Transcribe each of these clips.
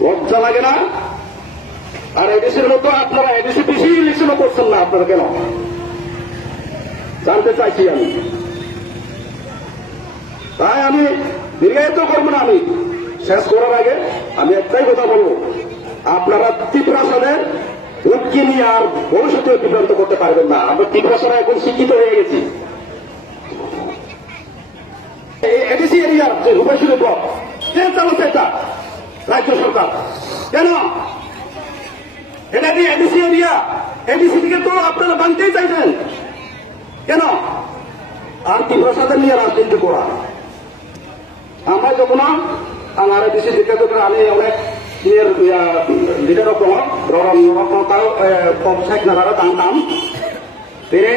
লজ্জা লাগে না? আর এডিসির মতো আপনারা এডিসি বেশি ইলেকশনও করছেন না, আপনারা কেন জানতে চাইছি আমি। তাই আমি দীর্ঘায়িত করবো না, আমি শেষ করার আগে আমি একটাই কথা বলবো, আপনারা ত্রিপুরাসনের উৎকি নিয়ে আর ভবিষ্যতে বিভ্রান্ত করতে পারবেন না। আমরা ত্রিপুরাসনে এখন শিক্ষিত হয়ে গেছি। এডিসি এরিয়ার যে রূপেশ্বরী ব্লক কেন চালাচ্ছে এটা রাজ্য সরকার? কেন? এটা কি এডিসি এরিয়া? এডিসি থেকে তো আপনারা বানতেই চাইছেন কেন? আর ত্রিপুরাসনের নিয়ে রাজনীতি করা আমরা যখন আমার এডিসি থেকে আমি অনেক লিডার শেখ নাগারা টানতাম তিনি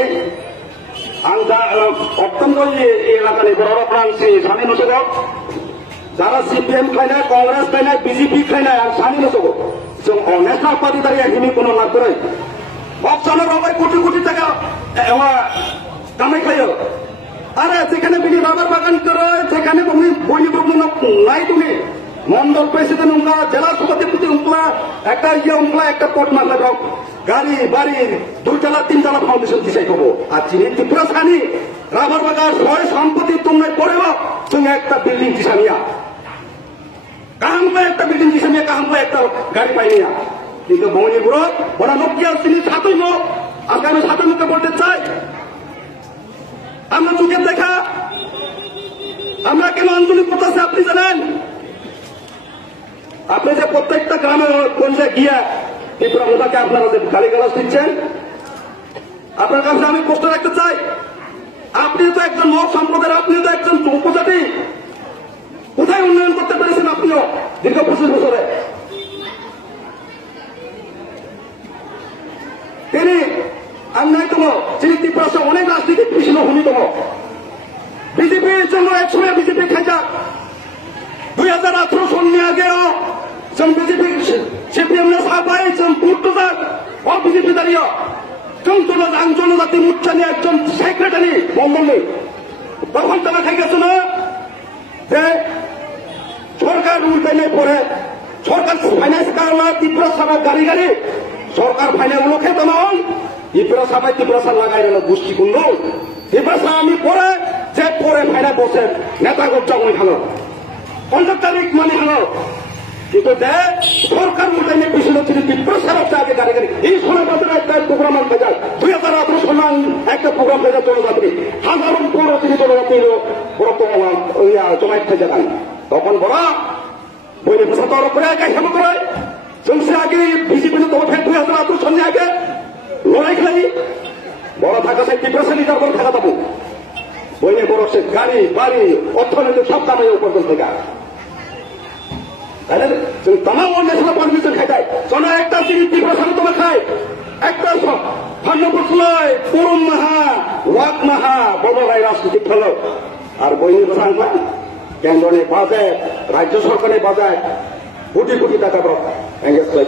অত্যন্ত এলাকানি বড় প্রাণ স্বামী নচক যারা সিপিএম খাই না, কংগ্রেস খাই না, বিজেপি খাই না, আর স্বামী নচক ন্যাশনাল পার্টি দাঁড়িয়ে তিনি কোনো লাভ করে অপশনের অবাই কোটি কোটি টাকা কামাই খাইও। আরে যেখানে বিনি রাবার বাগান করে সেখানে তুমি বই নাই, তুমি মন্ডল প্রেসিডেন্ট উঙ্কা, জেলা সভাপতি উঙ্কলা, একটা উঙ্কলা একটা পট মারলে গাড়ি বাড়ির 2 তলা 3 তলা ফাউন্ডেশন দিশাই হবো। আর চিনি ত্রিপুরা সানি রাবার বাগান সয় সম্পত্তি তোমরা পড়েব তুমি একটা বিল্ডিং দিশানিয়া কাহামকা একটা বিল্ডিং দিশানিয়া কাহামকা একটা গাড়ি পাইনিয়া। কিন্তু মণিপুর বড় নকিয়া তিনি সাতই লোক আজকে আমি সাতই লোককে বলতে চাই, আমরা চোখের দেখা আমরা কেন আন্দোলন করতেছি আপনি জানেন? আপনি যে প্রত্যেকটা গ্রামে গঞ্জে গিয়ে ত্রিপুরা মোদাকে আপনারা যে গালিগালাজ দিচ্ছেন, আপনার কাছে আমি প্রশ্ন রাখতে চাই, আপনি তো একজন মগ সম্প্রদায়ের, আপনি তো একজন উপজাতি, কোথায় উন্নয়ন করতে পেরেছেন আপনিও দীর্ঘ 25 বছরে? তিনি অন্যায়তম, যিনি ত্রিপুরা অনেক রাজনীতি কৃষ্ণ ভূমিতম, বিজেপির জন্য একসময় বিজেপি খেজা 2018 সন্নি আগেও বিজেপি সিপিএম সাহাবাই পূর্তজাত ও বিজেপি দাঁড়িয়ে জনজাতি মোর্চা নিয়ে একজন সেক্রেটারি মঙ্গল তখন তারা খাই গেছে না যে সরকার উল্টাইলে পরে সরকার ফাইন্যান্স কারণে ত্রিপুরা সভা গাড়ি গাড়ি সরকার ফাইন্যান্স লোকে তেমন ত্রিপুরা সভায় ত্রিপুরা সার লাগাই গেল গোষ্ঠী কুণ্ড ত্রিপুরা আমি পরে যে পরে ফাইন্যান্স বসে নেতাগর জগন খালো 15 তারিখ মানে হলো। কিন্তু সরকার উল্টাইলে পিছনে তিনি ত্রিপুরা সার আগে গাড়ি গাড়ি এই সময় বাজারে একটা প্রোগ্রাম আনতে যায় 2018 সমান একটা প্রোগ্রাম পেয়ে যায় জনজাতি হাজারো বড় তিনি জনজাতি জমায়েত থেকে যান। তখন বড় বই পেশা তরফ করে একা হেম করে চলছে আগে বিজেপি তরফে 2018 সন্ধ্যে আগে লড়াই খেলাই বড় থাকা চাই ত্রিপুরা লিডার বড় থাকা পাবো বইনে বড় সে গাড়ি বাড়ি অর্থনৈতিক সব দামে উপার্জন থেকে তামাম ন্যাশনাল পারমিশন খাইতায় জনা একটা জিনিস ত্রিপুরা তোমার খায় একটা ফান্নপুরসলয় পুরম মাহা ওয়াক মাহা বড় রায় রাজনীতি ফেলো আর বইনি কথা কেন্দ্রে বাজায় রাজ্য সরকারের বাজায় কোটি কোটি টাকা এঙ্গেজ করে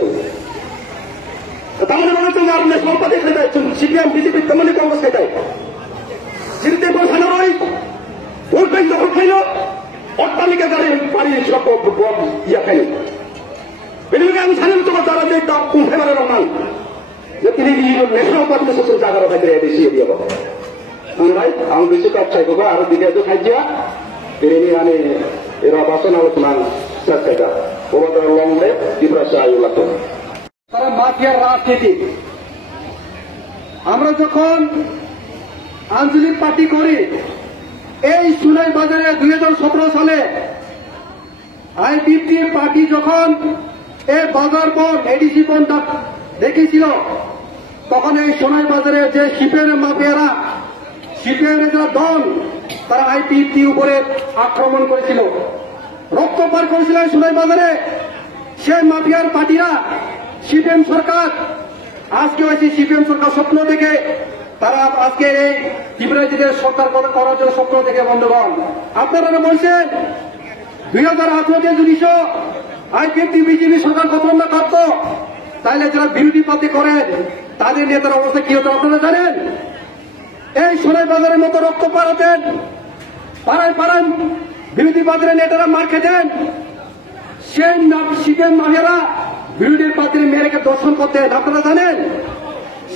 তার মানে মনে হচ্ছে আর ন্যাশনাল পার্টি খাইতায় সিপিএম বিজেপি তেমনি কংগ্রেস খাইতায় চিন্তা করে ওই ভোট ব্যাংক যখন খাইল অট্টালিকা গাড়ি বাড়ি সব ইয়া খাইল বেরিয়ে আমি জানি তোমার তারা যে ফেবারে রহমান যে তিনি ন্যাশনাল পার্টি সচেতন জায়গার থাকলে বেশি দিয়ে পাবো ভাই আমি বেশি কাজ চাই বাবা আরো দিকে তো খাইছিয়া বেরিয়ে আমি এরা বাসন আলোচনা চেষ্টা ওরা লম্বে ত্রিপুরা আয়ু লাগতো তারা মাফিয়ার রাজনীতি। আমরা যখন আঞ্চলিক পার্টি করি এই সুনাই বাজারে 2017 সালে আইপিএফটি পার্টি যখন এই বাজার পর এডিসি বনটা দেখেছিল তখন এই সোনাই বাজারে যে সিপিএম মাফিয়ারা সিপিএম যারা দল তারা আইপিএফটি উপরে আক্রমণ করেছিল, রক্তপাত করেছিল সোনাই বাজারে। সেই মাফিয়ার পার্টিরা সিপিএম সরকার আজকে হয়েছে সিপিএম সরকার স্বপ্ন থেকে তারা আজকে এই ত্রিপুরা সরকার করার জন্য স্বপ্ন থেকে বন্ধুগণ আপনারা বলছেন 2018 যদি আইপিএফটি বিজেপি সরকার গঠন না করত তাহলে যারা বিরোধী পার্টি করেন তাদের নেতার অবস্থা কি হতো আপনারা জানেন? এই সোনাই বাজারের মতো রক্ত পাড়াতেন, পাড়ায় পাড়ায় বিরোধী পার্টির নেতারা মার খেতেন, সেই সিপিএম মাফিয়ারা বিরোধী পার্টির মেয়েকে দর্শন করতে আপনারা জানেন।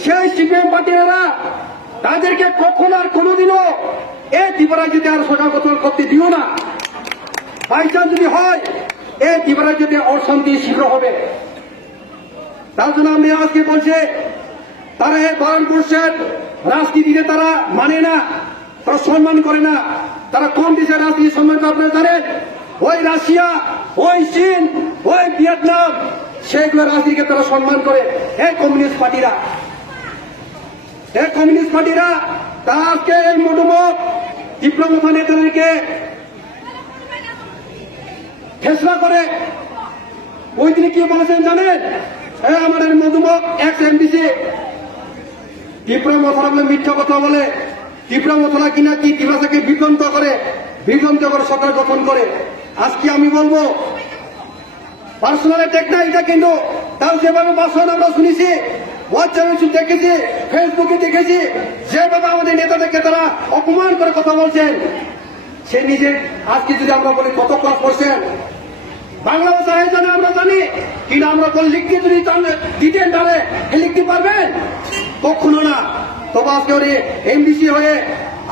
সেই সিপিএম পার্টিরা তাদেরকে কখনো আর কোনোদিনও এই ত্রিপুরাজ্যতে আর সরকার গঠন করতে দিও না। বাইচান্স যদি হয় এই ত্রিপুরাজ্যতে অশান্তি শীঘ্র হবে। তার জন্য আমি আজকে বলছি তারা এই ভারতবর্ষের রাজনীতিতে তারা মানে না, তারা সম্মান করে না। তারা কোন দেশের রাজনীতি সম্মান করে আপনারা জানেন? ওই রাশিয়া, ওই চীন, ওই ভিয়েতনাম, সেইগুলো রাজনীতিকে তারা সম্মান করে। এই কমিউনিস্ট পার্টিরা তারা আজকে এই মনোমত ডিপ্লোমা নেতাদেরকে ফেসলা করে। ওই দিনে কি বলেছেন জানেন? আমাদের মধুমক এক্স এমডিসি ত্রিপুরা মশলা বলে মিথ্যা কথা বলে, ত্রিপুরা মশলা কিনা কি ত্রিপুরাকে বিভ্রান্ত করে সরকার গঠন করে। আজকে আমি বলবো পার্সোনাল অ্যাটাক না এটা, কিন্তু তার যেভাবে ভাষণ আমরা শুনেছি, হোয়াটসঅ্যাপে দেখেছি, ফেসবুকে দেখেছি, যেভাবে আমাদের নেতাদেরকে তারা অপমান করে কথা বলছেন, সে নিজে আজকে যদি আমরা বলি কত ক্লাস করছেন বাংলা ভাষা জানে আমরা জানি, কিন্তু আমরা বলি লিখতে যদি দিতেন তাহলে লিখতে পারবেন? কখনো না। তবে আজকে ওর এমডিসি হয়ে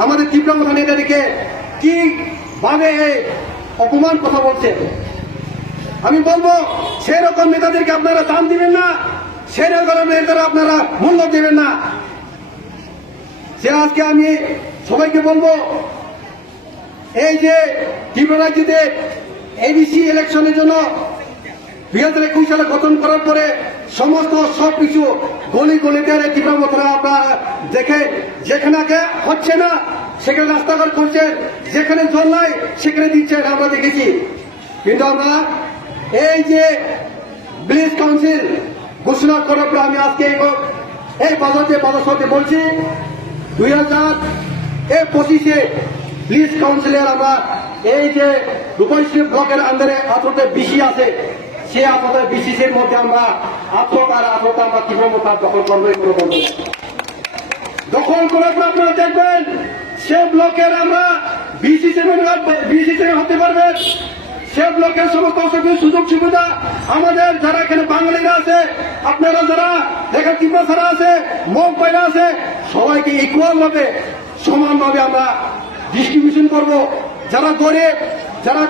আমাদের ত্রিপুরা মশা নেতাদেরকে কি ভাবে অপমান কথা বলছে। আমি বলবো সেরকম নেতাদেরকে আপনারা দাম দিবেন না, সেরকম নেতারা আপনারা মূল্য দেবেন না। সে আজকে আমি সবাইকে বলবো এই যে ত্রিপুরা রাজ্যতে এডিসি ইলেকশনের জন্য 2021 সালে গঠন করার পরে সমস্ত সবকিছু গলি গলিতে ত্রিপুরা মশলা আপনারা দেখে যেখানে হচ্ছে না সেখানে রাস্তাঘাট করছেন, যেখানে জল নাই সেখানে দিচ্ছেন আমরা দেখেছি। কিন্তু আমরা এই যে ভিলেজ কাউন্সিল ঘোষণা করার পর আমি আজকে এই বাজাতে বলছি 2025-এ ভিলেজ কাউন্সিলের আমরা এই যে রূপশ্রী ব্লকের আন্ডারে 18টা বিসি আছে, সেই 18টা বিসিসির মধ্যে আমরা 18টা আমরা তীব্রতা দখল করবো। দখল করার পর আপনারা দেখবেন সে ব্লকের আমরা বিসিসি হতে পারবেন। সে ব্লকের সমস্ত সুযোগ সুবিধা আমাদের যারা এখানে বাঙালিরা আছে, আপনারা যারা এখানে ত্রিপুরা আছে, মগ পায়রা আছে, সবাইকে ইকুয়াল ভাবে সমানভাবে আমরা ডিস্ট্রিবিউশন করব। যারা গরিব, যারা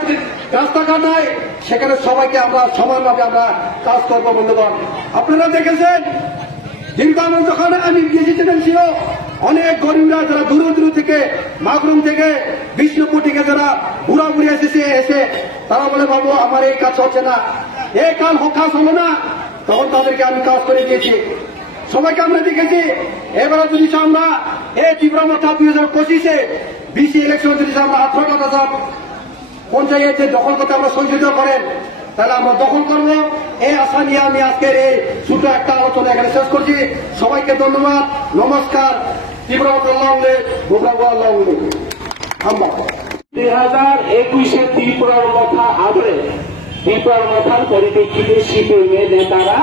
রাস্তাঘাট নাই, সেখানে সবাইকে আমরা সমানভাবে আমরা কাজ করবো। বন্ধুগণ, আপনারা দেখেছেন দীর্ঘদিন যখন আমি প্রেসিডেন্ট ছিল, অনেক গরিবরা যারা দূর থেকে মাগরুম থেকে বিষ্ণুপুর থেকে যারা ঘুরাঘুরি এসে তারা বলে বাবু আমার এই কাজ হচ্ছে না, এই কাজ হলো না, তখন তাদেরকে আমি কাজ করে দিয়েছি। সবাইকে আমরা দেখেছি। এবারে যদি আমরা এই ত্রিপুরা মশা 2025-এ বিসি ইলেকশন যদি আমরা 18টা পঞ্চায়েতে দখল করতে আমরা সহযোগিত করেন, তাহলে আমরা দখল করবো। এই আশা নিয়ে আমি আজকের এই ছোট একটা আলোচনা এখানে শেষ করছি। সবাইকে ধন্যবাদ, নমস্কার। ত্রিপুরা লংলে গোবরা লংলে আমরা 2021-এ ত্রিপুরার কথা আদরে ত্রিপুরার মাথার পরিপ্রেক্ষিতে সিপিএমের নেতারা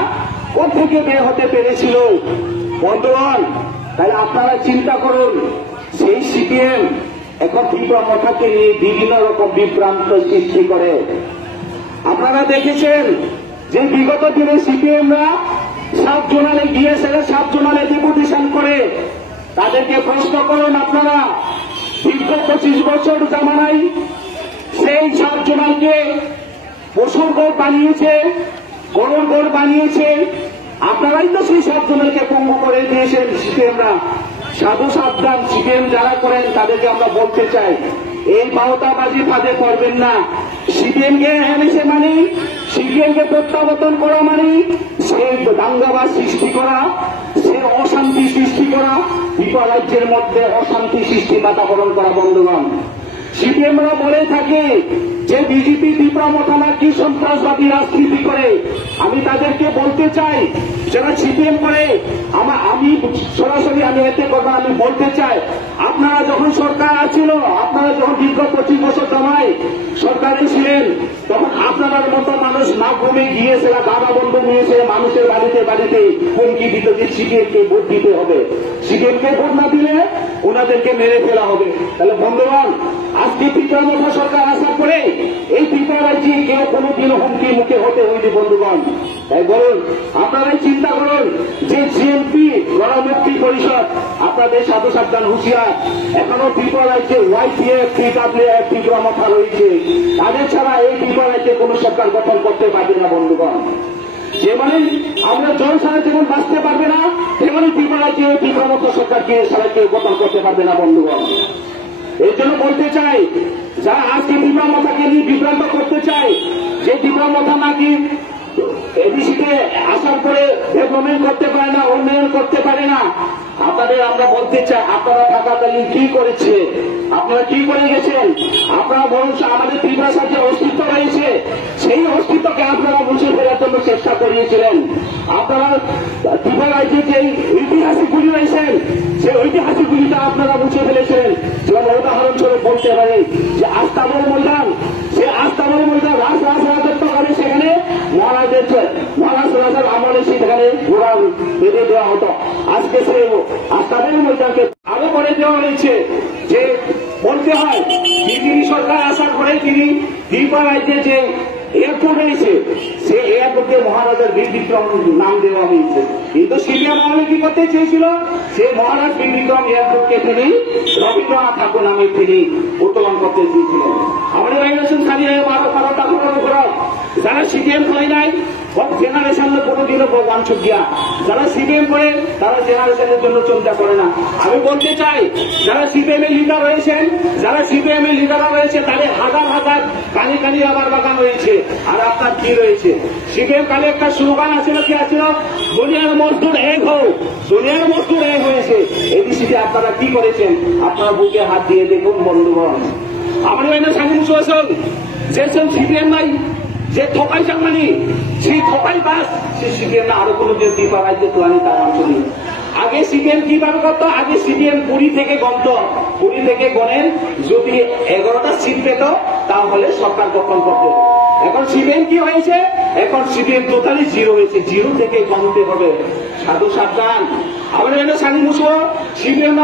কোথেকে বের হতে পেরেছিল। বন্ধুগণ, তাহলে আপনারা চিন্তা করুন, সেই সিপিএম এখন ত্রিপুরা মাথাকে নিয়ে বিভিন্ন রকম বিভ্রান্ত সৃষ্টি করে। আপনারা দেখেছেন যে বিগত দিনে সিপিএমরা সাব জোনালে গিয়েছিল, সাব জোনালে ডেপুটেশন করে। তাদেরকে প্রশ্ন করুন আপনারা, দীর্ঘ 25 বছর জামানায় সেই সাব জোনালকে পশুর গড় বানিয়েছে, গরুর গড় বানিয়েছে। আপনারাই তো সেই সাব জোনালকে পঙ্গু করে দিয়েছেন সিপিএমরা। সাধু সাবধান, সিপিএম যারা করেন তাদেরকে আমরা বলতে চাই, এই বারোটাবাজি ফাঁদে পড়বেন না। সিপিএমকে এনেছে মানে, সিপিএমকে প্রত্যাবর্তন করা মানে সে দাঙ্গাবাজ সৃষ্টি করা, সে অশান্তি সৃষ্টি করা, ত্রিপুরা রাজ্যের মধ্যে অশান্তি সৃষ্টি বাতাবরণ করা। বন্ধুগণ, সিপিএমরা বলে থাকে যে বিজেপি ত্রিপুরা মোঠালা কি সন্ত্রাসবাদী রাজনীতি করে। আমি তাদেরকে বলতে চাই, যারা সিপিএম করে, আমি সরাসরি আমি এতে করবো, আমি বলতে চাই, আপনারা যখন সরকার আছিল, আপনারা যখন দীর্ঘ 25 বছর জমায় সরকারে ছিলেন, তখন আপনার মতো মানুষ মাধ্যমে গিয়েছিল, দাদা বন্ধু নিয়েছে, মানুষের বাড়িতে বাড়িতে হুমকি দিত যে সিপিএমকে ভোট দিতে হবে, সিপিএমকে ভোট না দিলে ওনাদেরকে মেরে ফেলা হবে। তাহলে বন্ধুগণ, আজকে ত্রিপুরা মথা সরকার আসার পরে এই ত্রিপুরা রাজ্যে কেউ কোনোদিনও হুমকি মুখে হতে হয়নি বন্ধুগণ। তাই বলুন, আপনারাই চিন্তা করুন যে জিএমপি গণমুক্তি পরিষদ আপনাদের সাথে সাবধান হুঁশিয়ার, এখনো ত্রিপুরা রাজ্যে YPF, TWF, ত্রিপুরা মথা রয়েছে। তাদের ছাড়া এই ত্রিপুরা রাজ্যে কোন সরকার গঠন করতে পারবে না বন্ধুগণ। যেমন আমরা জল ছাড়া যেমন বাঁচতে পারবে না, তেমনি ত্রিপুরা রাজ্যে ত্রিপুরা মথা সরকারকে সবাইকে গঠন করতে পারবে না বন্ধুগণ। এই জন্য বলতে চাই, যারা আজকে ত্রিপুরা মথাকে নিয়ে বিভ্রান্ত করতে চাই যে ত্রিপুরা মথা নাকি এডিসিতে আসার পরে ডেভেলপমেন্ট করতে পারে না, উন্নয়ন করতে পারে না, আপনাদের আমরা বলতে চাই আপনারা থাকাকালীন কি করেছে, আপনারা কি করে গেছেন। আপনারা বরং আমাদের ত্রিপুরা রাজ্যের অস্তিত্ব রয়েছে, সেই অস্তিত্বকে আপনারা মুছে ফেলার জন্য চেষ্টা করিয়েছিলেন। আপনারা ত্রিপুরা রাজ্যে যে ঐতিহাসিকগুলি রয়েছেন সেই ঐতিহাসিকগুলিটা আপনারা মুছে ফেলেছিলেন। যেমন উদাহরণস্বরূপ বলতে পারি যে আস্তাবল ময়দান, সে আস্তাবল ময়দান রাজত্বকালে সেখানে মহারাজ রাজার আমলে সেখানে ঘোড়া বেঁধে দেওয়া হতো। আজকে সে আস্তাবল ময়দানকে আরো করে দেওয়া হয়েছে। যে বলতে হয় বিজেপি সরকার আসার পরে তিনি ত্রিপুরা রাজ্যে যে এয়ারপোর্ট রয়েছে সেই এয়ারপোর্টকে মহারাজার বীর বিক্রম নাম দেওয়া হয়েছে। কিন্তু সিপিএম আমলে কি করতে চেয়েছিল, সেই মহারাজ বীর বিক্রম এয়ারপোর্টকে তিনি রবীন্দ্রনাথ ঠাকুর নামে তিনি উত্তোলন করতে চেয়েছিলেন। আমাদের রাইনেশন স্বাধীন হয়ে যারা সিপিএম হয় নাই জেনারেশনের কোনোদিনও বাঞ্ছক গিয়া, যারা সিপিএম করে তারা জেনারেশনের জন্য চিন্তা করে না। আমি বলতে চাই যারা সিপিএম এর লিডার রয়েছেন, যারা সিপিএম এর লিডাররা রয়েছে তাদের হাজার হাজার কানি কানি আবার বাগান রয়েছে। আর আপনার কি রয়েছে, সিপিএম কালে একটা স্লোগান আছিল, কি আছিল, দুনিয়ার মজদুর এক হোক, দুনিয়ার মজদুর এক হয়েছে। এডিসিতে আপনারা কি করেছেন, আপনারা বুকে হাত দিয়ে দেখুন বন্ধুগণ। আমাদের এখানে স্বাধীন শোষণ যে সিপিএম নাই, যে ঠকাই চাকমানি সেই ঠকাই বাস, সে সিপিএম না আরো কোনো যে ত্রিপুরা রাজ্যে তোলানি তার অঞ্চলে। আগে সিপিএম কিভাবে করতো, আগে সিপিএম 20 থেকে গণত, 20 থেকে গণেন, যদি 11টা সিট পেত তাহলে সরকার গঠন করতে। এখন সিপিএম কি হয়েছে, এখন সিপিএম টোটালি জিরো হয়েছে, জিরো থেকে গণতে হবে। সাধু সাবধান, আমাদের এখানে স্বাধীন মুসো সিপিএম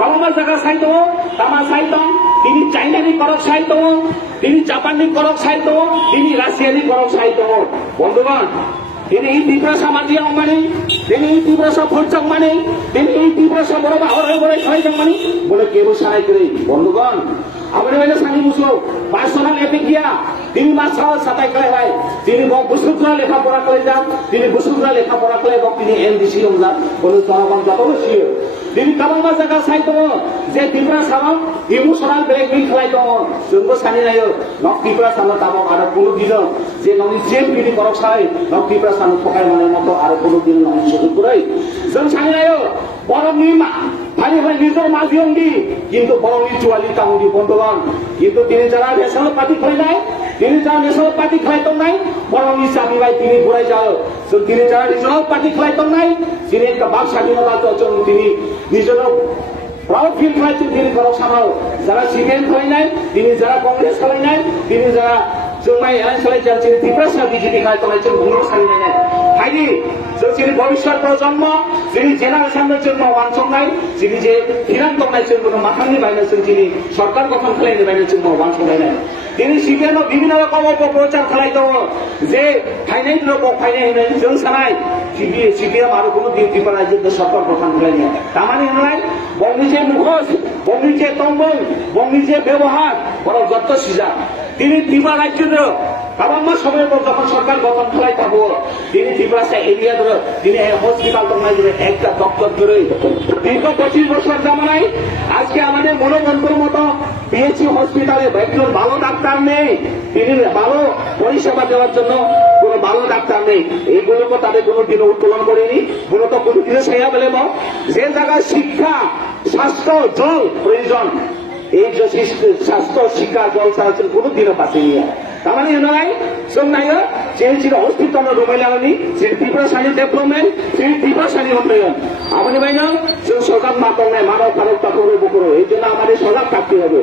কালামার জায়গা সাইতো তামা সাইতম, তিনি চাইনানি করক সাইতো, তিনি জাপানি করক সাইতো, তিনি রাশিয়ানি করক সাইতো। বন্ধুগণ, তিনি এই ত্রিপুরা সামাজিক মানে, তিনি এই ত্রিপুরা ভোটচক মানে, তিনি এই ত্রিপুরা বড় বাহরে বলে ছয়জন মানে বলে কেউ সারাই করে। বন্ধুগণ, আমাদের এখানে স্বাধীন মুসো পার্সোনাল এতে গিয়া তিনি মাছ সাতাই করে হয়, তিনি বসুন্ধরা লেখাপড়া করে যান, তিনি বসুন্ধরা লেখাপড়া করে এবং তিনি এনডিসি যান, কোনো জনগণ যত বেশি তিনি কামাল জায়গা চাইতো যে ত্রিপুরা সামক ইমোশনাল ব্লেকমেইল খেলাইতো যোনবো সানি নাই নক ত্রিপুরা সামক তামক আর কোনো দিন যে ননি জেল বিধি করক চাই নক ত্রিপুরা সামক ঠকাই মানের মতো আর কোনো দিন ননি সুযোগ করে যোন সানি নাই বরং নিমা ভাই ভাই নিজের মাঝি অঙ্গি কিন্তু বরং চুয়ালি কাঙ্গি। বন্ধুগণ, কিন্তু তিনি যারা ন্যাশনাল পার্টি খেলে নাই, তিনি যারা ন্যাশনাল পার্টি খেলাইতো নাই, বরং ইসলামী ভাই তিনি ঘুরাই যাও। তিনি যারা রিজনাল পার্টি খেলাইতো নাই, তিনি একটা বাক স্বাধীনতা তিনি নিজেরও প্রাউড ফিল করেছেন, তিনি করক সামাও। যারা সিপিএম খেলাই নাই, তিনি যারা কংগ্রেস খেলাই নাই, তিনি যারা জন্মাই এলাইন চালাইছেন, তিনি ত্রিপুরা বিজেপি খেলাই চলাইছেন, ভুলো সারি নাই খাইনি। যিনি ভবিষ্যৎ প্রজন্ম, যিনি জেনারেশনের জন্য বাঞ্ছন নাই, যিনি যে ফিরান্ত নাইছেন কোনো মাথানি বাইনাইছেন, যিনি সরকার গঠন খেলাই বাইনাইছেন কোনো বাঞ্ছন নাই, তিনি সিপিএম বিভিন্ন রকম অপপ্রচার খেলাইতো যে ফাইনাই ফাইনাই যোন সানাই সিপিএম আরো কোনো দিন ত্রিপুরা রাজ্যে সরকার গঠন খেলাই নাই। তার মানে নয় বঙ্গি যে মুখোশ, বঙ্গি যে তম্বল, বঙ্গি যে ব্যবহার বড় যত সিজা তিনি ত্রিপুরা রাজ্যের কাবাম্মা সময়ের পর যখন সরকার গঠন খেলাই থাকবো তিনি ত্রিপুরা এরিয়া ধরে তিনি হসপিটাল তমাই ধরে একটা দপ্তর ধরে দীর্ঘ 25 বছর জামানায় আজকে আমাদের মনোবন্ধুর মতো পিএইচসি হসপিটালে একজন ভালো ডাক্তার নেই, তিনি ভালো পরিষেবা দেওয়ার জন্য কোনো ভালো ডাক্তার নেই। এইগুলোকে তাদের কোনোদিনও উত্তোলন করেনি, মূলত কোনোদিনও সেয়া বলে যে জায়গায় শিক্ষা, স্বাস্থ্য, জল প্রয়োজন, এই যে স্বাস্থ্য, শিক্ষা, জল ছাড়া কোনোদিনও পাচ্ছেনি। তার মানে নয় সব নাই যে অস্তিত্ব রুমাইলানি সে ত্রিপুরা সানি ডেভেলপমেন্ট, সেই ত্রিপুরা সানি উন্নয়ন আমাদের বাইন সরকার মাতক নাই, মানব ভারত তাকে এই জন্য আমাদের সজাগ থাকতে হবে।